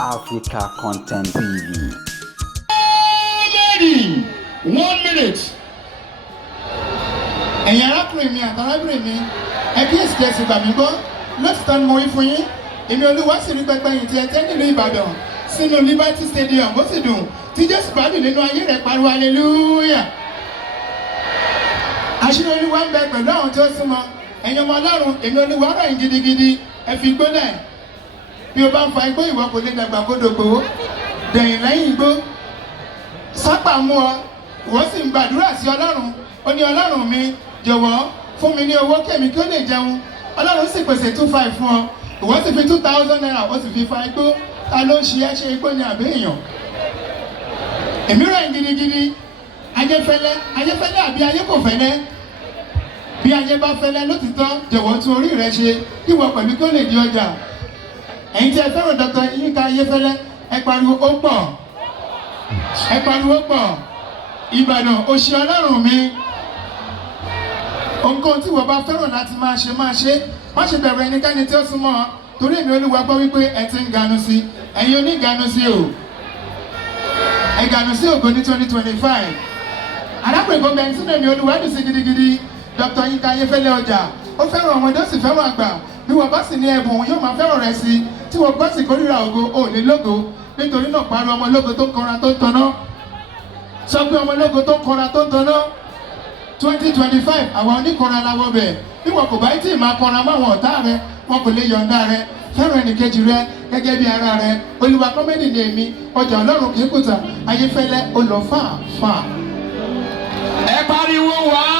Africa Content TV. Ready? 1 minute. Ẹ̀yin arákùnrin mi àtàrábìnrin mi, ẹ kíyèsí kẹ́sì gbà mí gbọ́, láti tán mo wí fún yín, èmi Olúwa sì rí pẹpẹ yìí tí ẹ tẹ́ nílùú Ìbàdàn sínú Liberty Stadium bó sì dùn tí Jésù bá dùn nínú ayé rẹ̀ pariwo hallelujah. Àṣírí Olúwa ń bẹ pẹ̀lú àwọn tí ó súnmọ́, ẹ̀yin ọmọ Ọlọ́run, èmi Olúwa rọ̀ yín gidigidi, ẹ fi igbó lẹ̀. Bí o bá ń fa igbó ìwọ kò lè dàgbà kódògbò, dẹ̀yìn lẹ́yìn igbó. Sápà mú ọ, ìwọ sì ń gbàdúrà sí Ọlọ́run, ó ní Ọlọ́run mi, jọ̀wọ́ fún mi ní owó kẹ́mi kí ó lè jẹun. Ọlọ́run sì pèsè 2,500 fún ọ, ìwọ sì fi 2,000 naira, ó sì fi fa igbó. Ta ló ń ṣe igbó ní àbí èèyàn? Èmi rọ̀ yín gidigidi, ayéfẹ́lẹ́ àbí ayé kò fẹ́lẹ́. Bí ayé bá fẹ́lẹ́ lótìtọ́, jọ̀wọ́ tún orí rẹ ṣe, kí ìwọ pẹ̀lú kí ó lè di ọjà. Ẹ̀yin tí ẹ fẹ́ràn Dr. Yínká Ayéfẹ́lẹ́, ẹ pariwo ó pọ̀. Ẹ pariwo pọ̀. Ìbàdàn, òṣì Ọlọ́run mi. Ohunkóhun tí ìwọ bá fẹ́ràn láti máa ṣe. Má ṣe bẹ̀rù ẹnikẹ́ni tí ó súnmọ́ ọ. Torí èmi Olúwa gbọ́ wípé ẹ ti ń ganu sí. Ẹ̀yin oníganu sí o. Ẹ ganu sí ògo ní 2025. Arákùnrin kan bẹ̀rẹ̀ sínú èmi Olúwa dùn sí gidigidi. Dr. Yínká Ayéfẹ́lẹ́ ọjà. Ó fẹ́ràn ọmọdé ó sì fẹ́ràn àgbà. Bí wọ́n bá sì ní ẹ̀bùn yóò máa fẹ́ràn rẹ̀ sí. Tí wọ́n gbọ́ sì kórìíra ògo, ò ní lógo. Nítorí náà pariwo ọmọ ológo tó ń kọra tó ń tanná. Sọ pé ọmọ ológo tó ń kọra tó ń tanná. 2025 àwọn oníkọra la wọ bẹ̀. Bí wọn kò bá tí ì máa kọra máwọn ọ̀tá rẹ, wọn kò lè yọ̀ǹda rẹ. Fẹ́ràn ẹnìkejì rẹ gẹ́gẹ́ bí ara rẹ. OluwaComedy ni èmi, ọjà Ọlọ́run kì í kùtà. Ayéfẹ́lẹ́ ó lọ fà. Ẹ pariwo wá.